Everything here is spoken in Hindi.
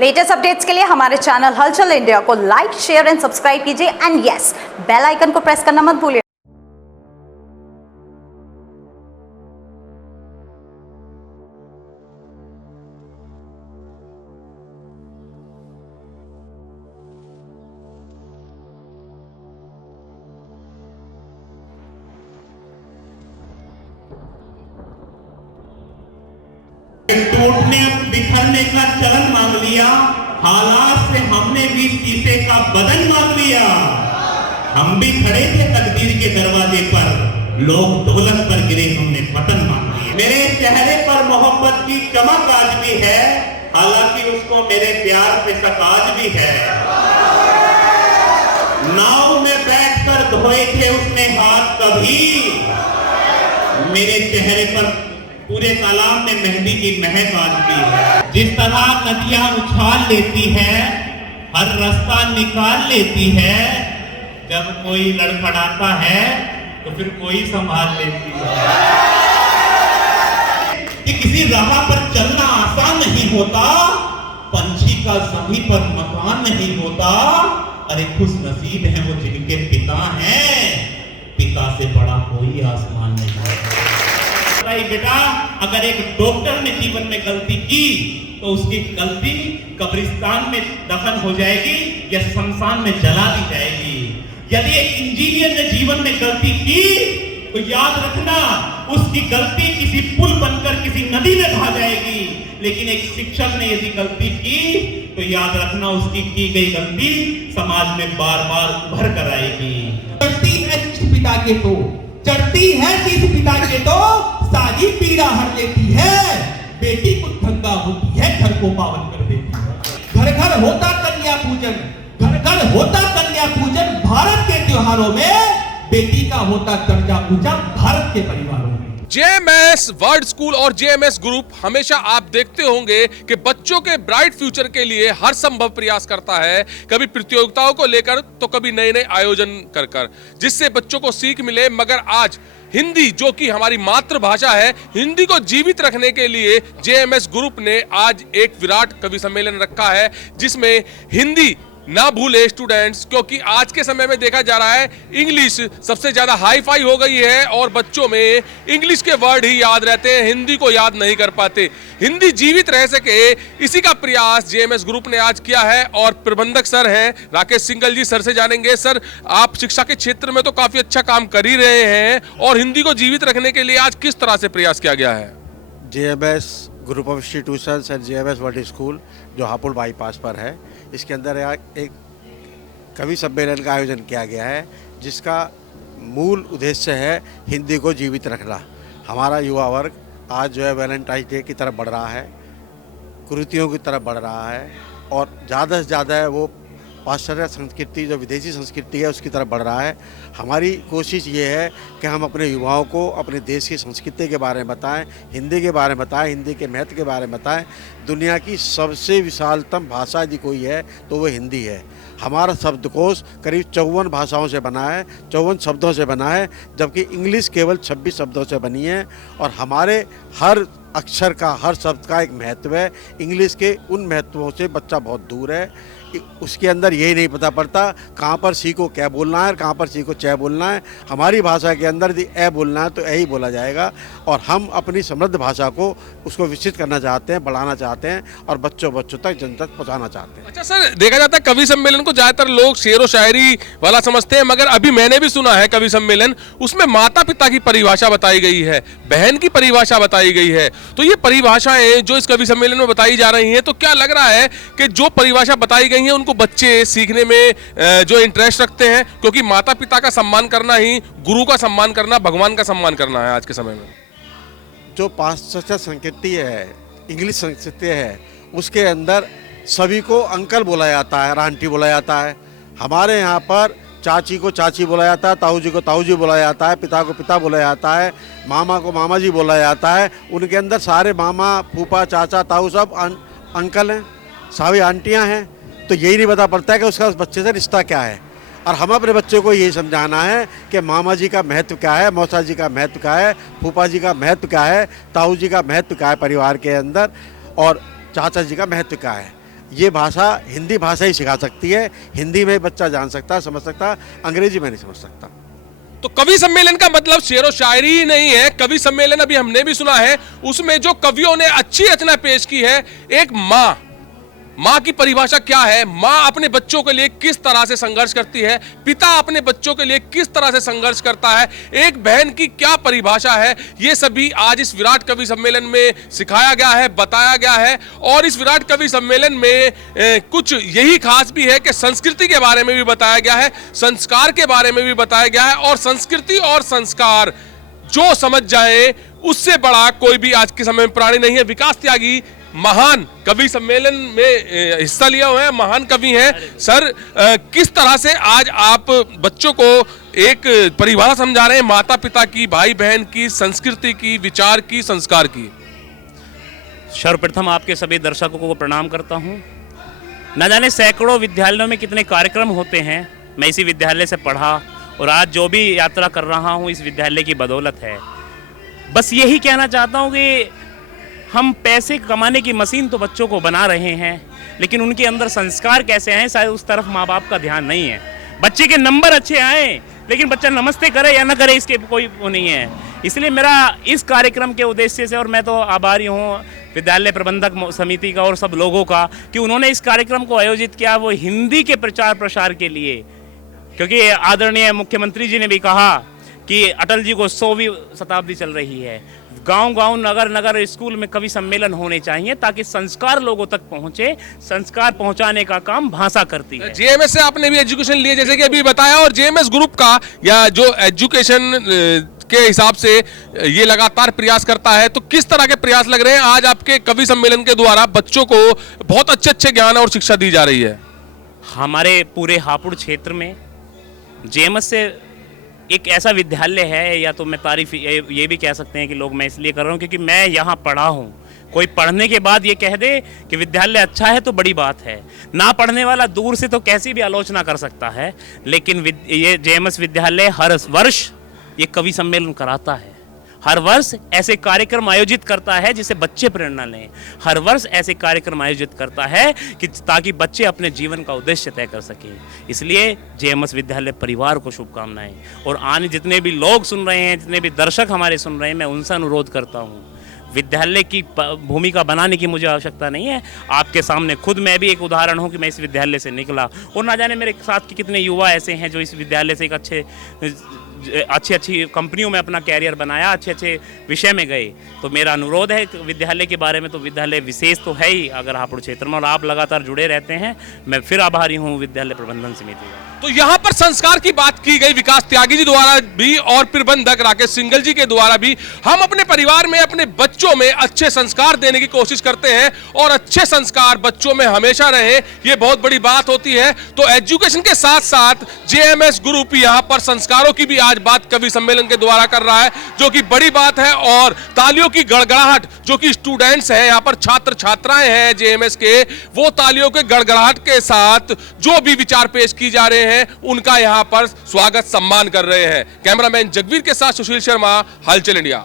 लेटेस्ट अपडेट्स के लिए हमारे चैनल हलचल इंडिया को लाइक, शेयर एंड सब्सक्राइब कीजिए एंड यस, बेल आइकन को प्रेस करना मत भूलिए। टूटने बिखरने का चलन मांग लिया, हालात से हमने भी शीशे का बदन मांग लिया। हम भी खड़े थे तकदीर के दरवाजे पर, लोग दौलत पर गिरे, हमने पतन मांग लिया। मेरे चेहरे पर मोहब्बत की चमक आज भी है, हालांकि उसको मेरे प्यार पे शक आज भी है। नाव में बैठकर धोए थे उसने हाथ कभी, मेरे चेहरे पर पूरे तालाब में मेहंदी की महक आज भी है। जिस तरह नदियां उछाल लेती है, हर रास्ता निकाल लेती है, जब कोई लड़खड़ाता है तो फिर कोई संभाल लेती है। कि किसी राह पर चलना आसान नहीं होता, पंछी का जमीन पर मकान नहीं होता। अरे खुश नसीब है वो जिनके पिता हैं, पिता से बड़ा कोई आसमान नहीं है। बेटा, अगर एक डॉक्टर ने जीवन में गलती की तो उसकी गलती कब्रिस्तान में दफन हो जाएगी या शमशान में जला दी जाएगी। यदि एक इंजीनियर ने जीवन में गलती की तो याद रखना उसकी गलती किसी पुल बनकर किसी नदी में बहा जाएगी। लेकिन एक शिक्षक ने यदि गलती की तो याद रखना उसकी की गई गलती समाज में बार बार उभर कर आएगी। चढ़ती है जिस पिता के तो, चढ़ती है जिस पिता के तो सारी पीड़ा हर लेती है। बेटी कुछ गंगा होती है, घर को पावन कर देती है। घर घर होता कन्या पूजन, घर घर होता कन्या पूजन। भारत के त्योहारों में बेटी का होता दर्जा ऊंचा भारत के परिवारों में। जेएमएस वर्ल्ड स्कूल और जेएमएस ग्रुप हमेशा आप देखते होंगे कि बच्चों के ब्राइट फ्यूचर के लिए हर संभव प्रयास करता है, कभी प्रतियोगिताओं को लेकर तो कभी नए नए आयोजन कर कर, जिससे बच्चों को सीख मिले। मगर आज हिंदी, जो कि हमारी मातृभाषा है, हिंदी को जीवित रखने के लिए जेएमएस ग्रुप ने आज एक विराट कवि सम्मेलन रखा है, जिसमें हिंदी ना भूले स्टूडेंट्स, क्योंकि आज के समय में देखा जा रहा है इंग्लिश सबसे ज्यादा हाई फाई हो गई है और बच्चों में इंग्लिश के वर्ड ही याद रहते हैं, हिंदी को याद नहीं कर पाते। हिंदी जीवित रह सके, इसी का प्रयास जेएमएस ग्रुप ने आज किया है। और प्रबंधक सर हैं राकेश सिंगल जी, सर से जानेंगे। सर, आप शिक्षा के क्षेत्र में तो काफी अच्छा काम कर ही रहे हैं, और हिंदी को जीवित रखने के लिए आज किस तरह से प्रयास किया गया है? JMS group of institutions and JMS world school जो हापुड़ बाईपास पर है, इसके अंदर एक कवि सम्मेलन का आयोजन किया गया है, जिसका मूल उद्देश्य है हिंदी को जीवित रखना। हमारा युवा वर्ग आज जो है वैलेंटाइन डे की तरफ बढ़ रहा है, कुरीतियों की तरफ बढ़ रहा है, और ज़्यादा से ज़्यादा है वो पाश्चात्य संस्कृति, जो विदेशी संस्कृति है, उसकी तरफ बढ़ रहा है। हमारी कोशिश ये है कि हम अपने युवाओं को अपने देश की संस्कृति के बारे में बताएं, हिंदी के बारे में बताएं, हिंदी के महत्व के बारे में बताएं। दुनिया की सबसे विशालतम भाषा यदि कोई है तो वो हिंदी है। हमारा शब्दकोश करीब 54 भाषाओं से बना है, 54 शब्दों से बना है, जबकि इंग्लिश केवल 26 शब्दों से बनी है। और हमारे हर अक्षर का, हर शब्द का एक महत्व है। इंग्लिश के उन महत्वों से बच्चा बहुत दूर है। उसके अंदर यही नहीं पता पड़ता कहाँ पर सी को क्या बोलना है और कहाँ पर सी को च बोलना है। हमारी भाषा के अंदर यदि ए बोलना है तो ए ही बोला जाएगा, और हम अपनी समृद्ध भाषा को उसको विकसित करना चाहते हैं, बढ़ाना चाहते हैं, और बच्चों तक, जन तक पहुँचाना चाहते हैं। अच्छा सर, देखा जाता है कवि सम्मेलन को ज्यादातर लोग शेर व शायरी वाला समझते हैं, मगर अभी मैंने भी सुना है कवि सम्मेलन, उसमें माता पिता की परिभाषा बताई गई है, बहन की परिभाषा बताई गई है। तो ये परिभाषाएं जो इस कवि सम्मेलन में बताई जा रही हैं, तो क्या लग रहा है कि जो परिभाषा बताई गई है उनको बच्चे सीखने में जो इंटरेस्ट रखते हैं? क्योंकि माता पिता का सम्मान करना ही गुरु का सम्मान करना, भगवान का सम्मान करना है आज के समय में। जो पाश्चात्य संस्कृति है, इंग्लिश संस्कृति है, उसके अंदर सभी को अंकल बोला जाता है, आंटी बोला जाता है। हमारे यहाँ पर चाची को चाची बोला जाता है, ताऊ जी को ताऊ जी बोला जाता है, पिता को पिता बोला जाता है, मामा को मामा जी बोला जाता है। उनके अंदर सारे मामा, फूफा, चाचा, ताऊ सब अंकल हैं, सभी आंटियाँ हैं। तो यही नहीं पता पड़ता है कि उसका उस बच्चे से रिश्ता क्या है। और हम अपने बच्चों को यही समझाना है कि मामा जी का महत्व क्या है, मौसा जी का महत्व क्या है, फूफा जी का महत्व क्या है, ताऊ जी का महत्व क्या है परिवार के अंदर, और चाचा जी का महत्व क्या है। ये भाषा हिंदी भाषा ही सिखा सकती है। हिंदी में बच्चा जान सकता, समझ सकता, अंग्रेजी में नहीं समझ सकता। तो कवि सम्मेलन का मतलब शेरो शायरी ही नहीं है। कवि सम्मेलन अभी हमने भी सुना है, उसमें जो कवियों ने अच्छी रचना पेश की है। एक माँ की परिभाषा क्या है, माँ अपने बच्चों के लिए किस तरह से संघर्ष करती है, पिता अपने बच्चों के लिए किस तरह से संघर्ष करता है, एक बहन की क्या परिभाषा है, ये सभी आज इस विराट कवि सम्मेलन में सिखाया गया है, बताया गया है। और इस विराट कवि सम्मेलन में कुछ यही खास भी है कि संस्कृति के बारे में भी बताया गया है, संस्कार के बारे में भी बताया गया है। और संस्कृति और संस्कार जो समझ जाए, उससे बड़ा कोई भी आज के समय में प्राणी नहीं है। विकास त्यागी महान कवि सम्मेलन में हिस्सा लिया हुआ है, महान कवि हैं। सर, किस तरह से आज आप बच्चों को एक परिभाषा समझा रहे हैं माता पिता की, भाई बहन की, संस्कृति की, विचार की, संस्कार की? सर्वप्रथम आपके सभी दर्शकों को प्रणाम करता हूं। न जाने सैकड़ों विद्यालयों में कितने कार्यक्रम होते हैं। मैं इसी विद्यालय से पढ़ा और आज जो भी यात्रा कर रहा हूं इस विद्यालय की बदौलत है। बस यही कहना चाहता हूं कि हम पैसे कमाने की मशीन तो बच्चों को बना रहे हैं, लेकिन उनके अंदर संस्कार कैसे आए, शायद उस तरफ माँ बाप का ध्यान नहीं है। बच्चे के नंबर अच्छे आए, लेकिन बच्चा नमस्ते करे या ना करे इसके कोई वो नहीं है। इसलिए मेरा इस कार्यक्रम के उद्देश्य से, और मैं तो आभारी हूँ विद्यालय प्रबंधक समिति का और सब लोगों का कि उन्होंने इस कार्यक्रम को आयोजित किया, वो हिंदी के प्रचार प्रसार के लिए। क्योंकि आदरणीय मुख्यमंत्री जी ने भी कहा कि अटल जी को 100वीं शताब्दी चल रही है, गांव-गांव, नगर-नगर, स्कूल में कवि सम्मेलन होने चाहिए ताकि संस्कार लोगों तक पहुंचे। संस्कार पहुंचाने का काम भाषा करती है। जेएमएस से आपने भी एजुकेशन लिए, जैसे कि अभी बताया, और जेएमएस ग्रुप का या जो एजुकेशन के हिसाब से ये लगातार प्रयास करता है, तो किस तरह के प्रयास लग रहे हैं आज आपके कवि सम्मेलन के द्वारा बच्चों को बहुत अच्छे ज्ञान और शिक्षा दी जा रही है? हमारे पूरे हापुड़ क्षेत्र में जेएमएस से एक ऐसा विद्यालय है, या तो मैं तारीफ ये भी कह सकते हैं कि लोग, मैं इसलिए कर रहा हूँ क्योंकि मैं यहाँ पढ़ा हूँ। कोई पढ़ने के बाद ये कह दे कि विद्यालय अच्छा है तो बड़ी बात है। ना पढ़ने वाला दूर से तो कैसी भी आलोचना कर सकता है, लेकिन ये जेएमएस विद्यालय हर वर्ष ये कवि सम्मेलन कराता है। हर वर्ष ऐसे कार्यक्रम आयोजित करता है जिससे बच्चे प्रेरणा लें। हर वर्ष ऐसे कार्यक्रम आयोजित करता है कि ताकि बच्चे अपने जीवन का उद्देश्य तय कर सकें। इसलिए जेएमएस विद्यालय परिवार को शुभकामनाएं। और आने जितने भी लोग सुन रहे हैं, जितने भी दर्शक हमारे सुन रहे हैं, मैं उनसे अनुरोध करता हूँ, विद्यालय की भूमिका बनाने की मुझे आवश्यकता नहीं है। आपके सामने खुद मैं भी एक उदाहरण हूँ कि मैं इस विद्यालय से निकला, और ना जाने मेरे साथ के कितने युवा ऐसे हैं जो इस विद्यालय से एक अच्छी कंपनियों में अपना कैरियर बनाया, अच्छे विषय में गए। तो मेरा अनुरोध है विद्यालय के बारे में, तो विद्यालय विशेष तो है ही अगर हापुड़ क्षेत्र में, और आप लगातार जुड़े रहते हैं। मैं फिर आभारी हूँ विद्यालय प्रबंधन समिति का। तो यहाँ पर संस्कार की बात की गई विकास त्यागी जी द्वारा भी और प्रबंधक राकेश सिंघल जी के द्वारा भी। हम अपने परिवार में, अपने बच्चों में अच्छे संस्कार देने की कोशिश करते हैं, और अच्छे संस्कार बच्चों में हमेशा रहे, ये बहुत बड़ी बात होती है। तो एजुकेशन के साथ साथ जेएमएस ग्रुप यहाँ पर संस्कारों की भी आज बात कवि सम्मेलन के द्वारा कर रहा है, जो कि बड़ी बात है। और तालियों की गड़गड़ाहट, जो कि स्टूडेंट्स हैं यहाँ पर, छात्र छात्राएं हैं जेएमएस के, वो तालियों के गड़गड़ाहट के साथ जो भी विचार पेश की जा रहे हैं उनका यहाँ पर स्वागत सम्मान कर रहे हैं। कैमरामैन जगवीर के साथ सुशील शर्मा, हलचल इंडिया।